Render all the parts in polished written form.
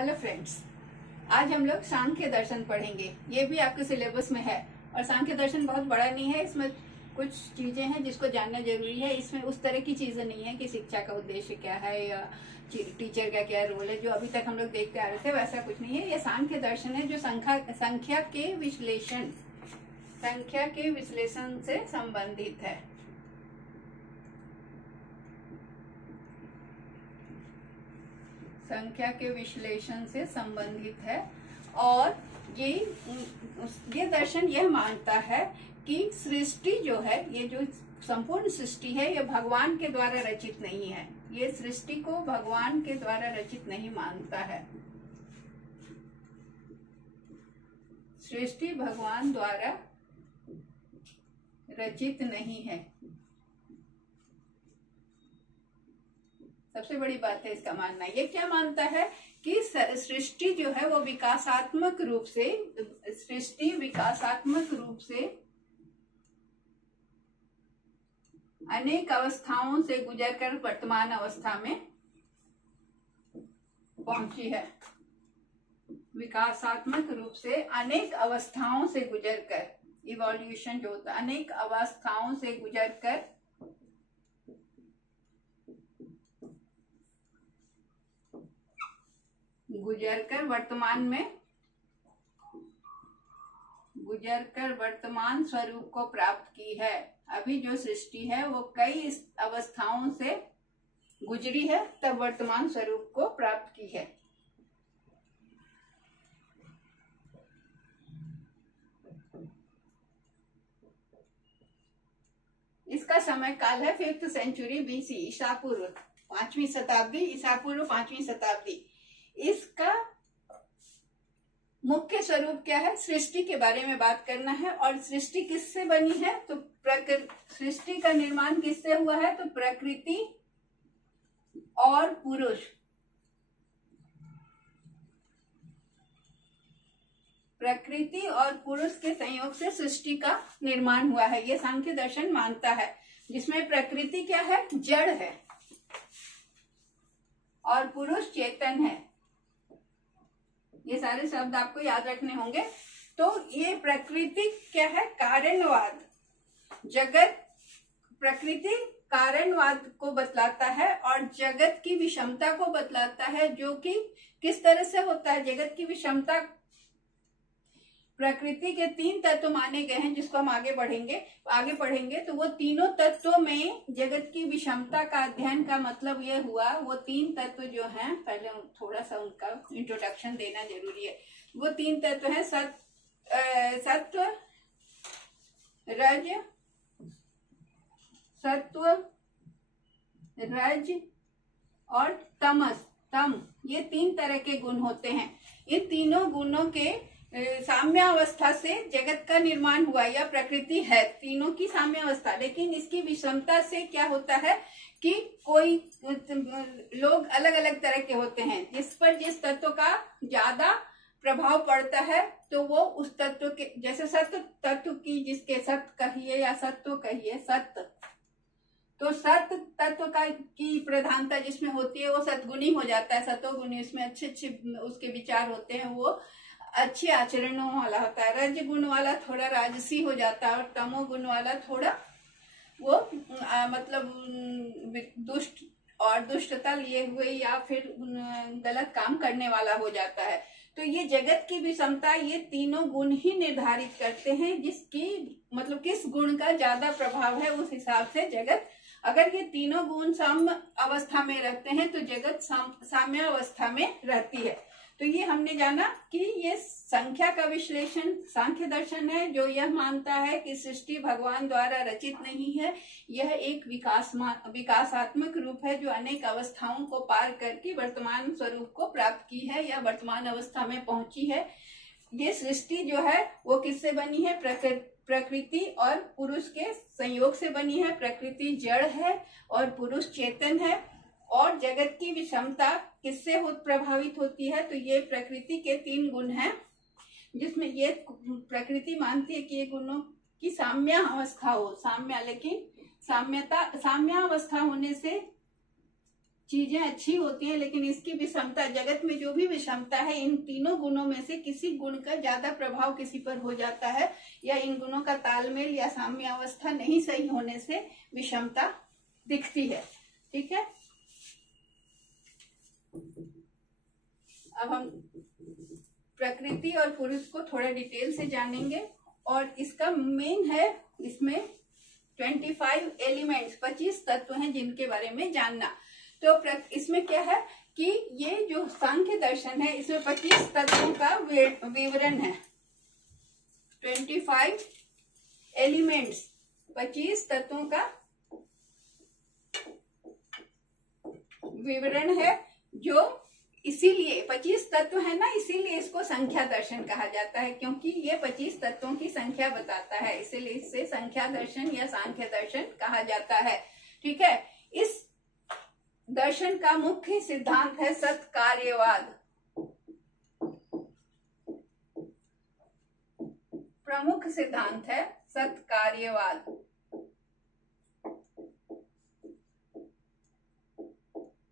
Hello friends, आज हम लोग सांख्य दर्शन पढ़ेंगे। ये भी आपके सिलेबस में है और सांख्य दर्शन बहुत बड़ा नहीं है। इसमें कुछ चीजें हैं जिसको जानना जरूरी है। इसमें उस तरह की चीजें नहीं है कि शिक्षा का उद्देश्य क्या है या टीचर का क्या रोल है, जो अभी तक हम लोग देखते आ रहे थे, वैसा कुछ नहीं है। ये सांख्य दर्शन है जो संख्या के विश्लेषण से संबंधित है। संख्या के विश्लेषण से संबंधित है और ये दर्शन यह मानता है कि सृष्टि जो है, ये जो संपूर्ण सृष्टि है, ये भगवान के द्वारा रचित नहीं है। ये सृष्टि को भगवान के द्वारा रचित नहीं मानता है। सृष्टि भगवान द्वारा रचित नहीं है। सबसे बड़ी बात है इसका मानना। ये क्या मानता है कि सृष्टि जो है वो विकासात्मक रूप से अनेक अवस्थाओं से गुजरकर वर्तमान अवस्था में पहुंची है। विकासात्मक रूप से अनेक अवस्थाओं से गुजरकर, इवोल्यूशन जो होता है, अनेक अवस्थाओं से गुजरकर वर्तमान स्वरूप को प्राप्त की है। अभी जो सृष्टि है वो कई अवस्थाओं से गुजरी है, तब वर्तमान स्वरूप को प्राप्त की है। इसका समय काल है 5th सेंचुरी BC, ईसा पूर्व 5वीं शताब्दी। इसका मुख्य स्वरूप क्या है? सृष्टि के बारे में बात करना है। और सृष्टि किससे बनी है? तो सृष्टि का निर्माण किससे हुआ है? तो प्रकृति और पुरुष, प्रकृति और पुरुष के संयोग से सृष्टि का निर्माण हुआ है। ये सांख्य दर्शन मानता है, जिसमें प्रकृति क्या है? जड़ है और पुरुष चेतन है। ये सारे शब्द आपको याद रखने होंगे। तो ये प्रकृति क्या है? कारणवाद। जगत, प्रकृति कारणवाद को बतलाता है और जगत की विषमता को बतलाता है, जो कि किस तरह से होता है। जगत की विषमता, प्रकृति के 3 तत्व माने गए हैं, जिसको हम आगे पढ़ेंगे। तो वो तीनों तत्वों में जगत की विषमता का अध्ययन का मतलब ये हुआ, वो 3 तत्व जो हैं, पहले थोड़ा सा उनका इंट्रोडक्शन देना जरूरी है। वो 3 तत्व हैं सत्व, रज और तम। ये 3 तरह के गुण होते हैं। इन तीनों गुणों के साम्यावस्था से जगत का निर्माण हुआ। या प्रकृति है तीनों की साम्यावस्था, लेकिन इसकी विषमता से क्या होता है कि कोई लोग अलग अलग तरह के होते हैं। जिस पर जिस तत्व का ज्यादा प्रभाव पड़ता है, तो वो उस तत्व के, जैसे सत्व तत्व की, जिसके सत्य कहिए या सत्व कहिए, सत्य, तो सत्य तत्व की प्रधानता जिसमें होती है वो सद्गुणी हो जाता है, सत्वगुणी। उसमें अच्छे उसके विचार होते हैं, वो अच्छे आचरणों वाला होता है। रज गुण वाला थोड़ा राजसी हो जाता है और तमो गुण वाला थोड़ा वो मतलब दुष्ट और दुष्टता लिए हुए या फिर गलत काम करने वाला हो जाता है। तो ये जगत की विषमता, ये तीनों गुण ही निर्धारित करते हैं, जिसकी मतलब किस गुण का ज्यादा प्रभाव है, उस हिसाब से जगत, अगर ये तीनों गुण साम्य अवस्था में रहते हैं तो जगत साम्य अवस्था में रहती है। तो ये हमने जाना कि ये संख्या का विश्लेषण सांख्य दर्शन है, जो यह मानता है कि सृष्टि भगवान द्वारा रचित नहीं है। यह एक विकासात्मक रूप है, जो अनेक अवस्थाओं को पार करके वर्तमान स्वरूप को प्राप्त की है या वर्तमान अवस्था में पहुंची है। ये सृष्टि जो है वो किससे बनी है? प्रकृति और पुरुष के संयोग से बनी है। प्रकृति जड़ है और पुरुष चेतन है। और जगत की विषमता किससे प्रभावित होती है? तो ये प्रकृति के 3 गुण हैं, जिसमें ये प्रकृति मानती है कि ये गुणों की साम्य अवस्था हो। लेकिन साम्यावस्था होने से चीजें अच्छी होती हैं, लेकिन इसकी विषमता, जगत में जो भी विषमता है, इन तीनों गुणों में से किसी गुण का ज्यादा प्रभाव किसी पर हो जाता है, या इन गुणों का तालमेल या साम्यावस्था नहीं सही होने से विषमता दिखती है। ठीक है, अब हम प्रकृति और पुरुष को थोड़ा डिटेल से जानेंगे, और इसका मेन है इसमें 25 एलिमेंट्स, 25 तत्व हैं जिनके बारे में जानना। तो इसमें क्या है कि ये जो सांख्य दर्शन है, इसमें 25 तत्वों का विवरण है। 25 एलिमेंट्स, 25 तत्वों का विवरण है, जो इसीलिए 25 तत्व है ना, इसीलिए इसको संख्या दर्शन कहा जाता है, क्योंकि ये 25 तत्वों की संख्या बताता है, इसीलिए इसे संख्या दर्शन या सांख्य दर्शन कहा जाता है। ठीक है, इस दर्शन का मुख्य सिद्धांत है सत्कार्यवाद। प्रमुख सिद्धांत है सत्कार्यवाद।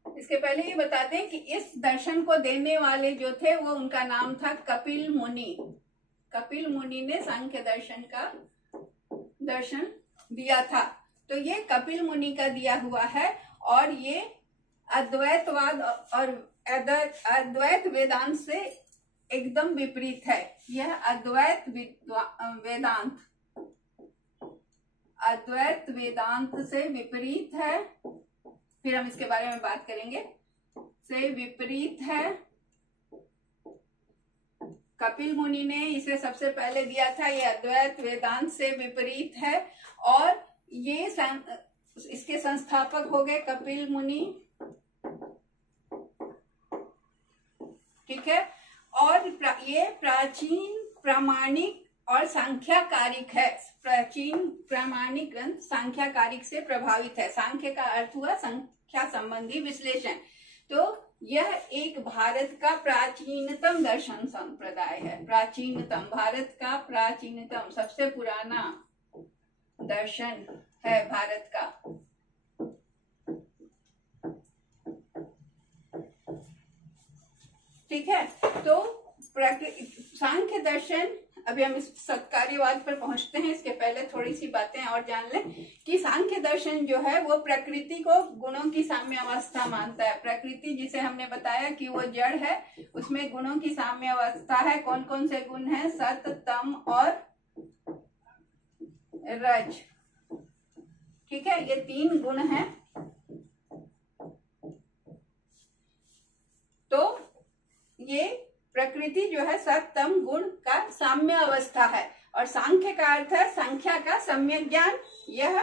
इसके पहले ये बता दें कि इस दर्शन को देने वाले जो थे वो, उनका नाम था कपिल मुनि। कपिल मुनि ने सांख्य दर्शन का दर्शन दिया था। तो ये कपिल मुनि का दिया हुआ है, और ये अद्वैतवाद और अद्वैत वेदांत से एकदम विपरीत है। यह अद्वैत वेदांत से विपरीत है, फिर हम इसके बारे में बात करेंगे, से विपरीत है। कपिल मुनि ने इसे सबसे पहले दिया था, ये अद्वैत वेदांत से विपरीत है, और ये इसके संस्थापक हो गए कपिल मुनि। ठीक है, और ये प्राचीन प्रामाणिक और सांख्यकारिक है। प्राचीन प्रामाणिक ग्रंथ सांख्यकारिक से प्रभावित है। सांख्य का अर्थ हुआ संख्या संबंधी विश्लेषण। तो यह एक भारत का प्राचीनतम दर्शन संप्रदाय है। प्राचीनतम, भारत का प्राचीनतम, सबसे पुराना दर्शन है भारत का। ठीक है, तो सांख्य दर्शन, अभी हम इस सत्कार्यवाद पर पहुंचते हैं, इसके पहले थोड़ी सी बातें और जान लें कि सांख्य दर्शन जो है वो प्रकृति को गुणों की साम्यावस्था मानता है। प्रकृति जिसे हमने बताया कि वो जड़ है, उसमें गुणों की साम्यावस्था है। कौन कौन से गुण हैं? सत, तम और रज। ठीक है, ये 3 गुण हैं। तो ये प्रकृति जो है सत तम गुण का साम्य अवस्था है, और सांख्य का अर्थ है संख्या का सम्यक ज्ञान। यह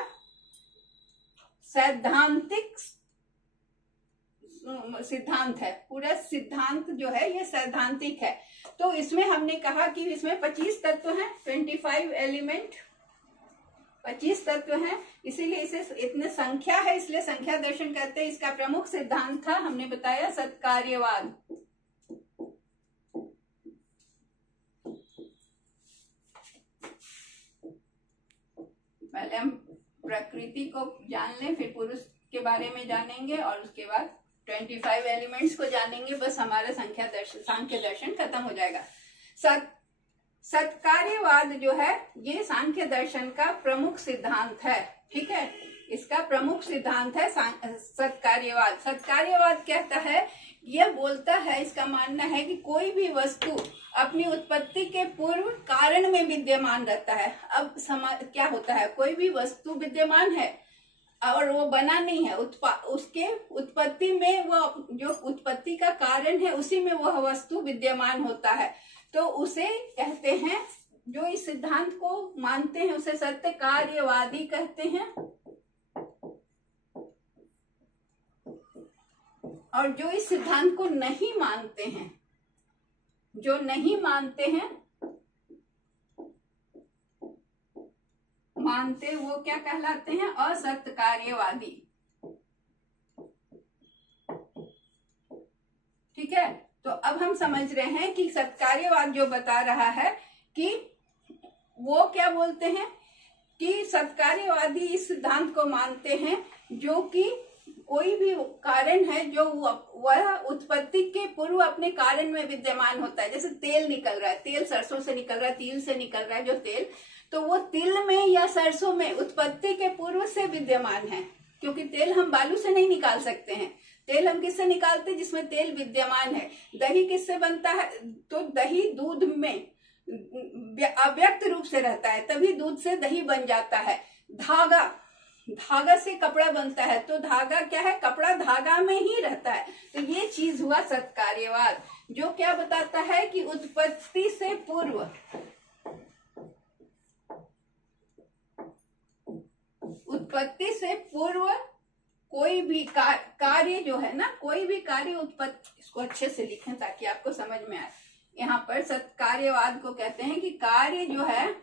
सैद्धांतिक सिद्धांत है। पूरा सिद्धांत जो है ये सैद्धांतिक है। तो इसमें हमने कहा कि इसमें 25 तत्व हैं, 25 एलिमेंट, 25 तत्व हैं, इसीलिए इसे इतने संख्या है, इसलिए संख्या दर्शन कहते हैं। इसका प्रमुख सिद्धांत था, हमने बताया, सत्कार्यवाद। पहले हम प्रकृति को जान लें, फिर पुरुष के बारे में जानेंगे, और उसके बाद 25 एलिमेंट्स को जानेंगे। बस हमारा सांख्य दर्शन खत्म हो जाएगा। सत्कार्यवाद जो है ये सांख्य दर्शन का प्रमुख सिद्धांत है। ठीक है, इसका प्रमुख सिद्धांत है सत्कार्यवाद। सत्कार्यवाद कहता है, यह बोलता है, इसका मानना है कि कोई भी वस्तु अपनी उत्पत्ति के पूर्व कारण में विद्यमान रहता है। अब क्या होता है, कोई भी वस्तु विद्यमान है और वो बना नहीं है, उसके उत्पत्ति में वो जो उत्पत्ति का कारण है उसी में वह वस्तु विद्यमान होता है। तो उसे कहते हैं, जो इस सिद्धांत को मानते हैं उसे सत्कार्यवादी कहते हैं, और जो इस सिद्धांत को नहीं मानते हैं, वो क्या कहलाते हैं? असत्कार्यवादी। ठीक है, तो अब हम समझ रहे हैं कि सत्कार्यवाद जो बता रहा है कि वो क्या बोलते हैं कि सत्कार्यवादी इस सिद्धांत को मानते हैं जो कि कोई भी कारण है जो वह उत्पत्ति के पूर्व अपने कारण में विद्यमान होता है। जैसे तेल निकल रहा है, तेल सरसों से निकल रहा है, तिल से निकल रहा है जो तेल, तो वो तिल में या सरसों में उत्पत्ति के पूर्व से विद्यमान है, क्योंकि तेल हम बालू से नहीं निकाल सकते हैं। तेल हम किससे निकालते हैं? जिसमें तेल विद्यमान है। दही किससे बनता है? तो दही दूध में अव्यक्त रूप से रहता है, तभी दूध से दही बन जाता है। धागा से कपड़ा बनता है, तो धागा क्या है? कपड़ा धागा में ही रहता है। तो ये चीज हुआ सत्कार्यवाद, जो क्या बताता है कि उत्पत्ति से पूर्व कोई भी कार्य जो है ना, कोई भी कार्य उत्पत्ति, इसको अच्छे से लिखें ताकि आपको समझ में आए। यहाँ पर सत्कार्यवाद को कहते हैं कि कार्य जो है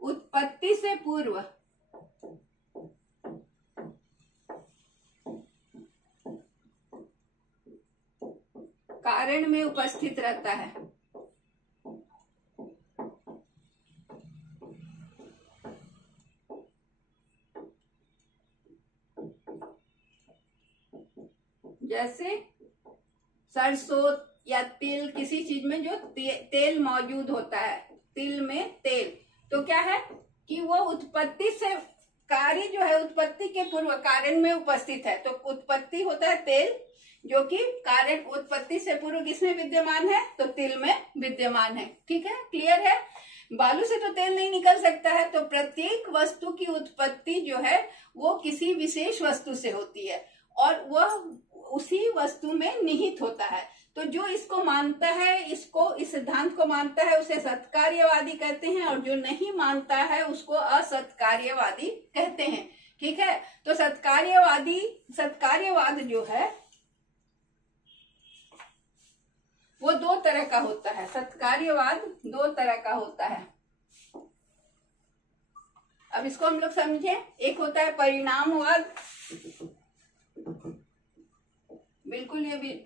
उत्पत्ति से पूर्व कारण में उपस्थित रहता है। जैसे सरसों या तिल, किसी चीज में जो तेल मौजूद होता है, तिल में तेल, तो क्या है कि वो उत्पत्ति से, कार्य जो है उत्पत्ति के पूर्व कारण में उपस्थित है। तो उत्पत्ति होता है तेल, जो कि कारण उत्पत्ति से पूर्व किसमें विद्यमान है? तो तिल में विद्यमान है। ठीक है, क्लियर है? बालू से तो तेल नहीं निकल सकता है, तो प्रत्येक वस्तु की उत्पत्ति जो है वो किसी विशेष वस्तु से होती है और वह उसी वस्तु में निहित होता है। तो जो इसको मानता है, इसको, इस सिद्धांत को मानता है, उसे सत्कार्यवादी कहते हैं, और जो नहीं मानता है उसको असत्कार्यवादी कहते हैं। ठीक है, तो सत्कार्यवाद जो है वो दो तरह का होता है। सत्कार्यवाद दो तरह का होता है। अब इसको हम लोग समझें। एक होता है परिणामवाद, बिल्कुल ये भी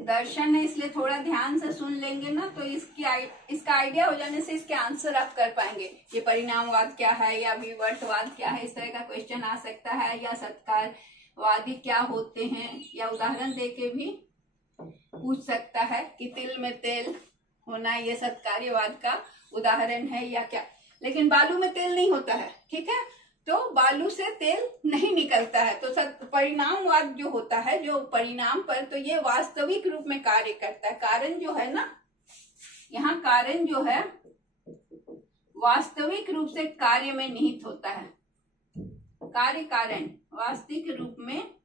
दर्शन है, इसलिए थोड़ा ध्यान से सुन लेंगे ना तो इसका आइडिया हो जाने से इसके आंसर आप कर पाएंगे। ये परिणामवाद क्या है या विवर्तवाद क्या है, इस तरह का क्वेश्चन आ सकता है। या सत्कार्यवादी क्या होते हैं, या उदाहरण देके भी पूछ सकता है कि तिल में तेल होना ये सत्कार्यवाद का उदाहरण है या क्या। लेकिन बालू में तेल नहीं होता है, ठीक है, तो बालू से तेल नहीं निकलता है। तो परिणामवाद जो होता है, जो परिणाम पर, तो ये वास्तविक रूप में कार्य करता है। कारण जो है ना, यहाँ कारण जो है वास्तविक रूप से कार्य में निहित होता है। कार्य कारण वास्तविक रूप में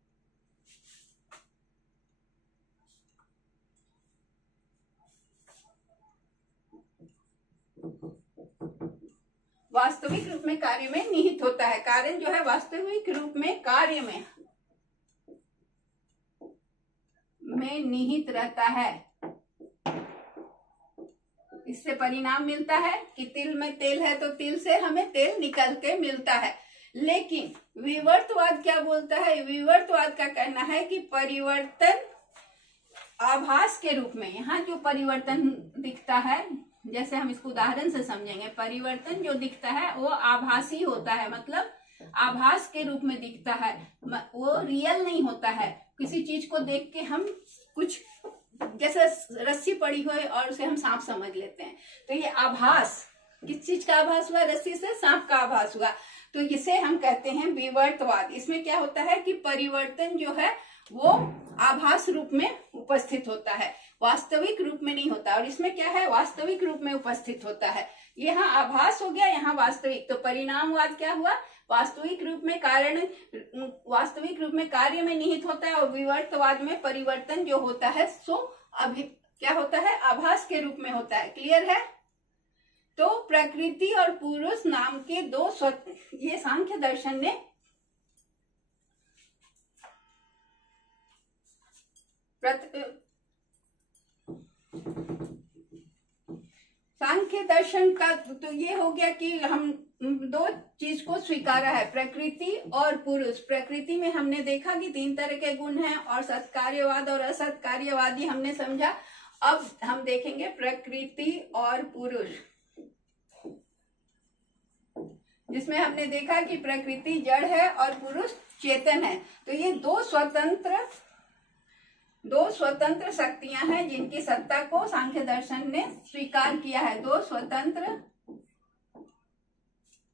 कार्य में निहित होता है। कारण जो है वास्तविक रूप में कार्य में निहित रहता है। इससे परिणाम मिलता है कि तिल में तेल है तो तिल से हमें तेल निकल के मिलता है। लेकिन विवर्तवाद क्या बोलता है? विवर्तवाद का कहना है कि परिवर्तन आभास के रूप में, यहाँ जो परिवर्तन दिखता है, जैसे हम इसको उदाहरण से समझेंगे, परिवर्तन जो दिखता है वो आभासी होता है, मतलब आभास के रूप में दिखता है, वो रियल नहीं होता है। किसी चीज को देख के हम कुछ, जैसे रस्सी पड़ी हुई और उसे हम सांप समझ लेते हैं, तो ये आभास, किस चीज का आभास हुआ? रस्सी से सांप का आभास हुआ। तो इसे हम कहते हैं विवर्तवाद। इसमें क्या होता है कि परिवर्तन जो है वो आभास रूप में उपस्थित होता है, वास्तविक रूप में नहीं होता। और इसमें क्या है? वास्तविक रूप में उपस्थित होता है। यहाँ आभास हो गया, यहाँ वास्तविक। तो परिणामवाद क्या हुआ? वास्तविक रूप में कार्य में निहित होता है, और विवर्तवाद में परिवर्तन जो होता है सो अभी क्या होता है? आभास के रूप में होता है। क्लियर है? तो प्रकृति और पुरुष नाम के दो ये सांख्य दर्शन ने सांख्य दर्शन का तो ये हो गया कि हम दो चीज को स्वीकारा है, प्रकृति और पुरुष। प्रकृति में हमने देखा कि 3 तरह के गुण हैं, और सत्कार्यवाद और असत्कार्यवादी हमने समझा। अब हम देखेंगे प्रकृति और पुरुष। जिसमें हमने देखा कि प्रकृति जड़ है और पुरुष चेतन है। तो ये दो स्वतंत्र शक्तियां हैं जिनकी सत्ता को सांख्य दर्शन ने स्वीकार किया है।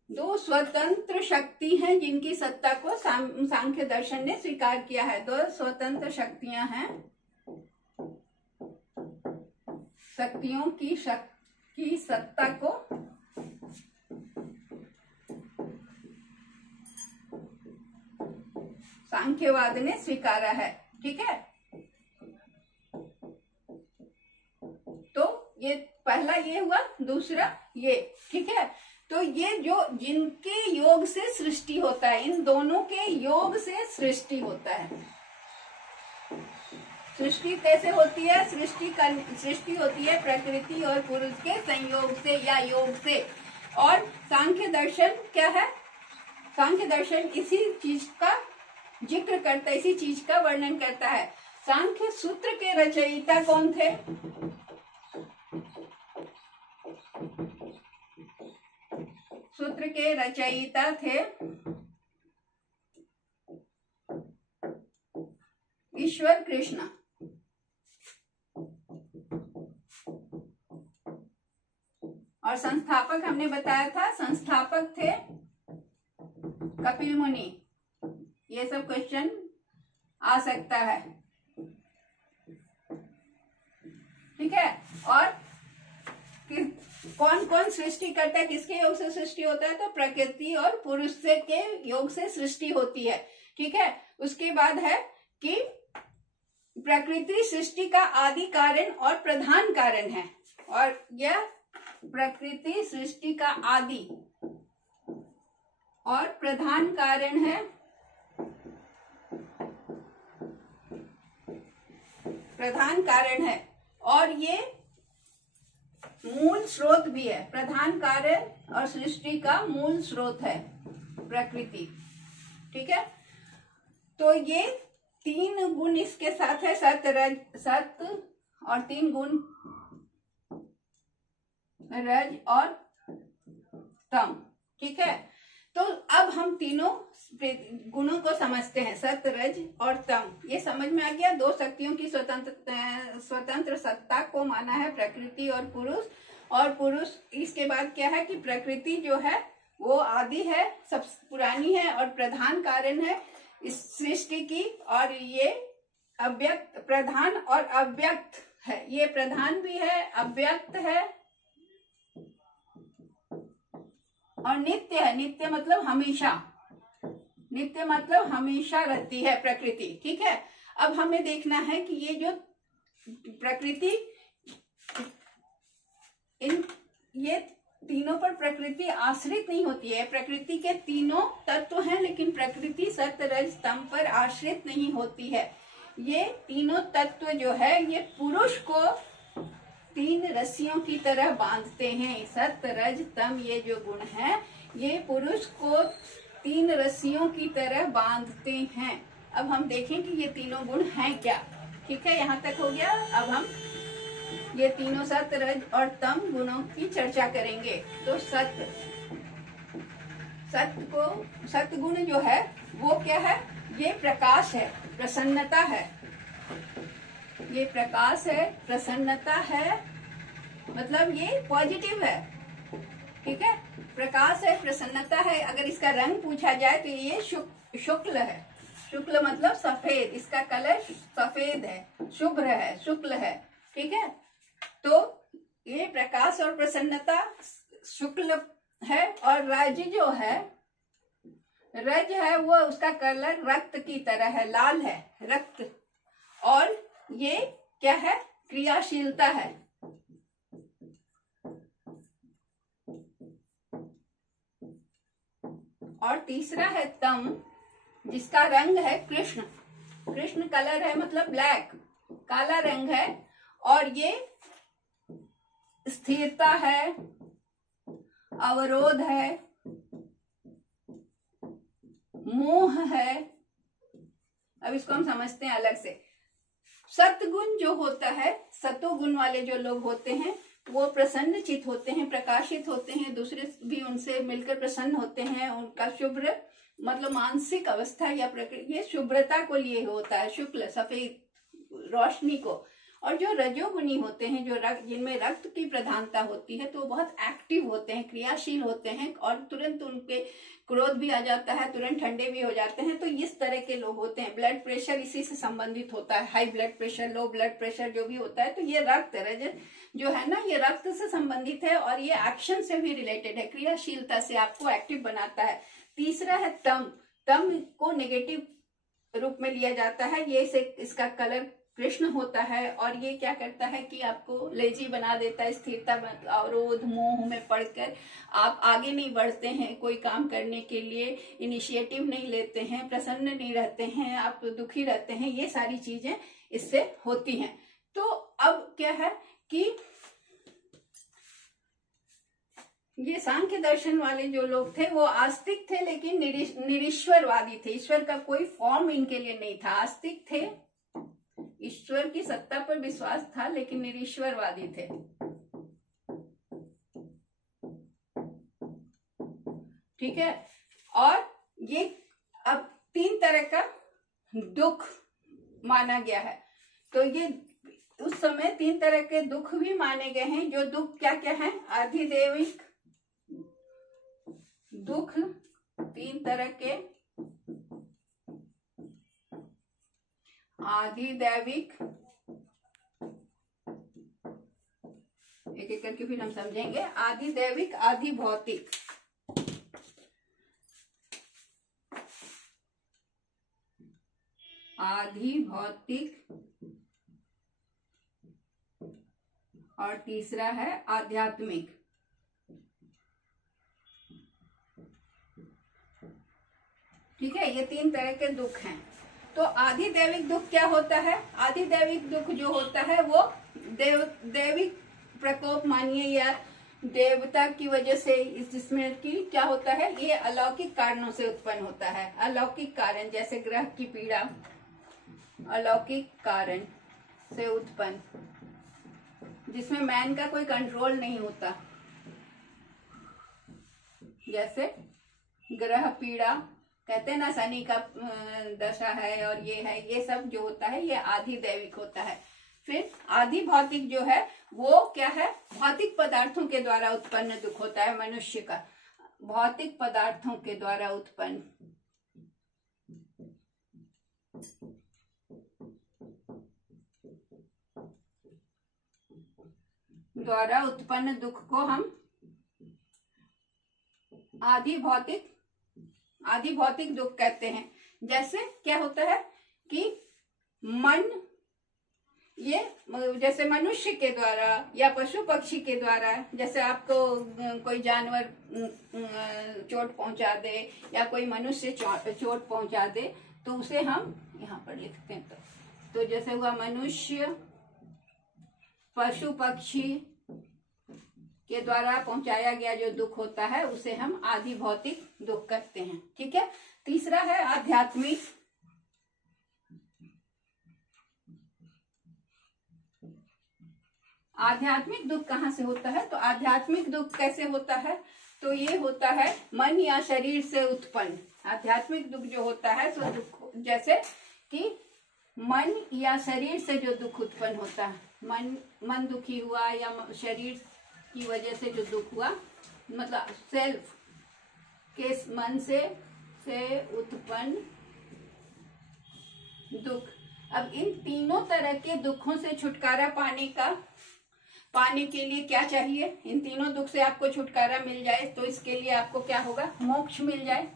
दो स्वतंत्र शक्ति हैं जिनकी सत्ता को सांख्य दर्शन ने स्वीकार किया है। दो स्वतंत्र शक्तियां हैं, शक्तियों की सत्ता को सांख्यवाद ने स्वीकारा है। ठीक है, तो ये पहला ये हुआ, दूसरा ये। ठीक है, तो ये जो जिनके योग से सृष्टि होता है, इन दोनों के योग से सृष्टि होता है। सृष्टि कैसे होती है? सृष्टि होती है प्रकृति और पुरुष के संयोग से या योग से। और सांख्य दर्शन क्या है? सांख्य दर्शन इसी चीज का जिक्र करता है, इसी चीज का वर्णन करता है। सांख्य सूत्र के रचयिता कौन थे? सूत्र के रचयिता थे ईश्वर कृष्ण। और संस्थापक हमने बताया था, संस्थापक थे कपिल मुनि। ये सब क्वेश्चन आ सकता है। ठीक है, और कौन कौन सृष्टि करता है, किसके योग से सृष्टि होता है? तो प्रकृति और पुरुष से के योग से सृष्टि होती है। ठीक है, उसके बाद है कि प्रकृति सृष्टि का आदि कारण और प्रधान कारण है। और यह प्रकृति सृष्टि का आदि और प्रधान कारण है, प्रधान कारण है। और ये मूल स्रोत भी है। प्रधान कारण और सृष्टि का मूल स्रोत है प्रकृति। ठीक है, तो ये तीन गुण इसके साथ है, सत और तीन गुण रज और तम। ठीक है, तो अब हम तीनों गुणों को समझते हैं, सत रज और तम। ये समझ में आ गया। दो शक्तियों की स्वतंत्र सत्ता को माना है, प्रकृति और पुरुष। और पुरुष, इसके बाद क्या है कि प्रकृति जो है वो आदि है, सब पुरानी है और प्रधान कारण है इस सृष्टि की। और ये अव्यक्त, प्रधान और अव्यक्त है। ये प्रधान भी है, अव्यक्त है और नित्य है। नित्य मतलब हमेशा, नित्य मतलब हमेशा रहती है प्रकृति। ठीक है, अब हमें देखना है कि ये जो प्रकृति, ये तीनों पर प्रकृति आश्रित नहीं होती है। प्रकृति के तीनों तत्व हैं, लेकिन प्रकृति सत रज तम पर आश्रित नहीं होती है। ये तीनों तत्व जो है ये पुरुष को तीन रस्सियों की तरह बांधते हैं। सत रज तम ये जो गुण है ये पुरुष को तीन रस्सियों की तरह बांधते हैं। अब हम देखें कि ये तीनों गुण हैं क्या। ठीक है, यहाँ तक हो गया। अब हम ये तीनों सत रज और तम गुणों की चर्चा करेंगे। तो सतगुण जो है वो क्या है? ये प्रकाश है, प्रसन्नता है। ये प्रकाश है, प्रसन्नता है, मतलब ये पॉजिटिव है। ठीक है, प्रकाश है, प्रसन्नता है। अगर इसका रंग पूछा जाए तो ये शुक्ल है। शुक्ल मतलब सफेद, इसका कलर सफेद है, शुभ्र है, शुक्ल है। ठीक है, तो ये प्रकाश और प्रसन्नता शुक्ल है। और रज जो है, रज है वो उसका कलर रक्त की तरह है, लाल है, रक्त। और ये क्या है? क्रियाशीलता है। और तीसरा है तम, जिसका रंग है कृष्ण। कृष्ण कलर है मतलब ब्लैक, काला रंग है। और ये स्थिरता है, अवरोध है, मोह है। अब इसको हम समझते हैं अलग से। सतगुण जो होता है, सतोगुण वाले जो लोग होते हैं वो प्रसन्न चित होते हैं, प्रकाशित होते हैं, दूसरे भी उनसे मिलकर प्रसन्न होते हैं। उनका शुभ्र मतलब मानसिक अवस्था या प्रकृति, ये शुभ्रता को लिए होता है, शुक्ल सफेद रोशनी को। और जो रजोगुनी होते हैं, जो जिनमें रक्त की प्रधानता होती है, तो बहुत एक्टिव होते हैं, क्रियाशील होते हैं, और तुरंत उनके क्रोध भी आ जाता है, तुरंत ठंडे भी हो जाते हैं। तो इस तरह के लोग होते हैं। ब्लड प्रेशर इसी से संबंधित होता है, high blood pressure, low blood pressure जो भी होता है, तो ये रक्त रजत जो है ना, ये रक्त से संबंधित है और ये एक्शन से भी रिलेटेड है, क्रियाशीलता से आपको एक्टिव बनाता है। तीसरा है तम। तम को नेगेटिव रूप में लिया जाता है। ये इसका कलर कृष्ण होता है और ये क्या करता है कि आपको लेजी बना देता है, स्थिरता, अवरोध, मोह में पड़कर आप आगे नहीं बढ़ते हैं, कोई काम करने के लिए इनिशिएटिव नहीं लेते हैं, प्रसन्न नहीं रहते हैं, आप दुखी रहते हैं, ये सारी चीजें इससे होती हैं। तो अब क्या है कि ये सांख्य दर्शन वाले जो लोग थे वो आस्तिक थे, लेकिन निरीश्वरवादी थे। ईश्वर का कोई फॉर्म इनके लिए नहीं था। आस्तिक थे, ईश्वर की सत्ता पर विश्वास था, लेकिन निरीश्वरवादी थे। ठीक है। और ये अब 3 तरह का दुख माना गया है। तो ये उस समय 3 तरह के दुख भी माने गए हैं। जो दुख क्या क्या है? अधिदैविक दुख, 3 तरह के आधिदैविक, एक एक करके फिर हम समझेंगे। आधिदैविक, आधिभौतिक। आधिभौतिक और तीसरा है आध्यात्मिक। ठीक है, ये 3 तरह के दुख हैं। तो आधिदैविक दुख क्या होता है? आधिदैविक दुख जो होता है वो दैविक प्रकोप मानिए या देवता की वजह से, जिसमें कि क्या होता है, ये अलौकिक कारणों से उत्पन्न होता है। अलौकिक कारण, जैसे ग्रह की पीड़ा, अलौकिक कारण से उत्पन्न, जिसमें मैन का कोई कंट्रोल नहीं होता। जैसे ग्रह पीड़ा, कहते हैं ना शनि का दशा है और ये है, ये सब जो होता है ये आधिदैविक होता है। फिर आधि भौतिक जो है वो क्या है? भौतिक पदार्थों के द्वारा उत्पन्न दुख होता है मनुष्य का। भौतिक पदार्थों के द्वारा उत्पन्न दुख को हम आधि भौतिक दुख कहते हैं। जैसे क्या होता है कि मन, ये जैसे मनुष्य के द्वारा या पशु पक्षी के द्वारा, जैसे आपको कोई जानवर चोट पहुंचा दे या कोई मनुष्य चोट पहुंचा दे, तो उसे हम यहाँ पर लिखते हैं। तो जैसे हुआ मनुष्य, पशु पक्षी के द्वारा पहुंचाया गया जो दुख होता है उसे हम आधि भौतिक दुख कहते हैं। ठीक है। तीसरा है आध्यात्मिक। आध्यात्मिक दुख कहाँ से होता है? तो आध्यात्मिक दुख कैसे होता है? तो ये होता है मन या शरीर से उत्पन्न। आध्यात्मिक दुख जो होता है तो दुख, जैसे कि मन या शरीर से जो दुख उत्पन्न होता है, मन दुखी हुआ या शरीर की वजह से जो दुख हुआ, मतलब सेल्फ के मन से उत्पन्न दुख। अब इन तीनों तरह के दुखों से छुटकारा पाने के लिए क्या चाहिए? इन तीनों दुख से आपको छुटकारा मिल जाए तो इसके लिए आपको क्या होगा? मोक्ष मिल जाए।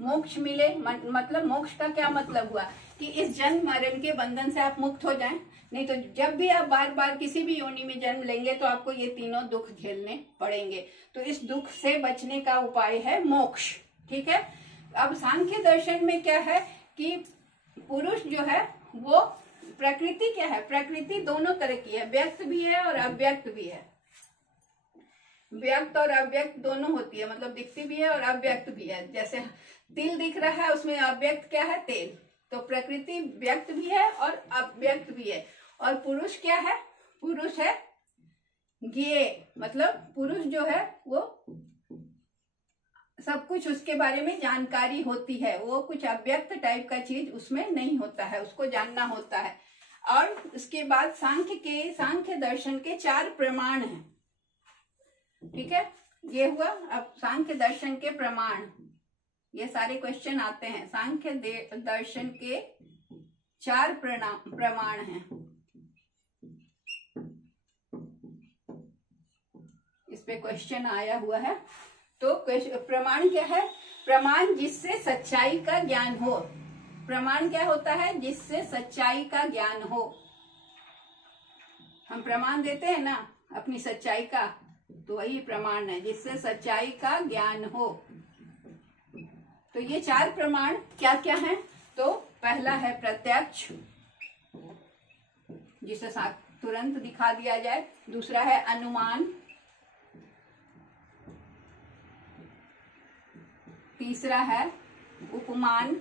मोक्ष मिले मतलब मोक्ष का क्या मतलब हुआ कि इस जन्म मरण के बंधन से आप मुक्त हो जाएं। नहीं तो जब भी आप बार बार किसी भी योनि में जन्म लेंगे तो आपको ये तीनों दुख झेलने पड़ेंगे। तो इस दुख से बचने का उपाय है मोक्ष। ठीक है। अब सांख्य दर्शन में क्या है कि पुरुष जो है वो, प्रकृति क्या है? प्रकृति दोनों तरह की है, व्यक्त भी है और अव्यक्त भी है। व्यक्त और अव्यक्त दोनों होती है, मतलब दिखती भी है और अव्यक्त भी है। जैसे तिल दिख रहा है, उसमें अव्यक्त क्या है? तेल। तो प्रकृति व्यक्त भी है और अव्यक्त भी है। और पुरुष क्या है? पुरुष है ज्ञेय मतलब पुरुष जो है वो सब कुछ उसके बारे में जानकारी होती है, वो कुछ अव्यक्त टाइप का चीज उसमें नहीं होता है, उसको जानना होता है। और उसके बाद सांख्य दर्शन के 4 प्रमाण हैं। ठीक है, ये हुआ। अब सांख्य दर्शन के प्रमाण, ये सारे क्वेश्चन आते हैं। सांख्य दर्शन के 4 प्रमाण हैं। इस पे क्वेश्चन आया हुआ है। तो प्रमाण क्या है? प्रमाण जिससे सच्चाई का ज्ञान हो। प्रमाण क्या होता है? जिससे सच्चाई का ज्ञान हो। हम प्रमाण देते हैं ना अपनी सच्चाई का, तो वही प्रमाण है, जिससे सच्चाई का ज्ञान हो। तो ये 4 प्रमाण क्या क्या हैं? तो पहला है प्रत्यक्ष, जिसे तुरंत दिखा दिया जाए। दूसरा है अनुमान, तीसरा है उपमान।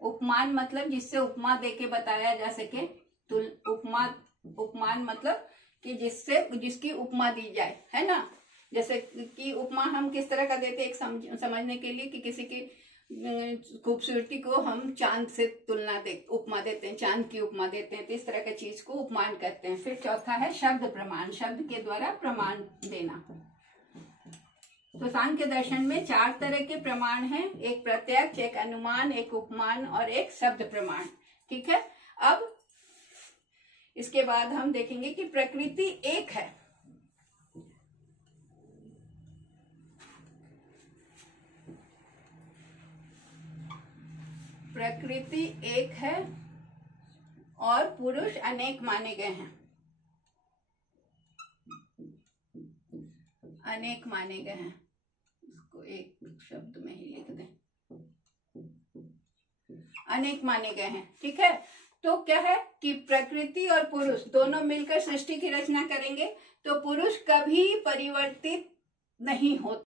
उपमान मतलब जिससे उपमा देके बताया जा सके। तो उपमान मतलब कि जिसकी उपमा दी जाए, है ना। जैसे कि उपमा हम किस तरह का देते हैं, एक समझने के लिए कि किसी की खूबसूरती को हम चांद से उपमा देते हैं, चांद की उपमा देते हैं। तो इस तरह की चीज को उपमान कहते हैं। फिर चौथा है शब्द प्रमाण, शब्द के द्वारा प्रमाण देना। तो सांख्य दर्शन में 4 तरह के प्रमाण हैं, एक प्रत्यक्ष, एक अनुमान, एक उपमान और एक शब्द प्रमाण। ठीक है। अब इसके बाद हम देखेंगे कि प्रकृति एक है। प्रकृति एक है और पुरुष अनेक माने गए हैं। अनेक माने गए हैं, इसको एक शब्द में ही लिख दें, अनेक माने गए हैं। ठीक है। तो क्या है कि प्रकृति और पुरुष दोनों मिलकर सृष्टि की रचना करेंगे। तो पुरुष कभी परिवर्तित नहीं होता।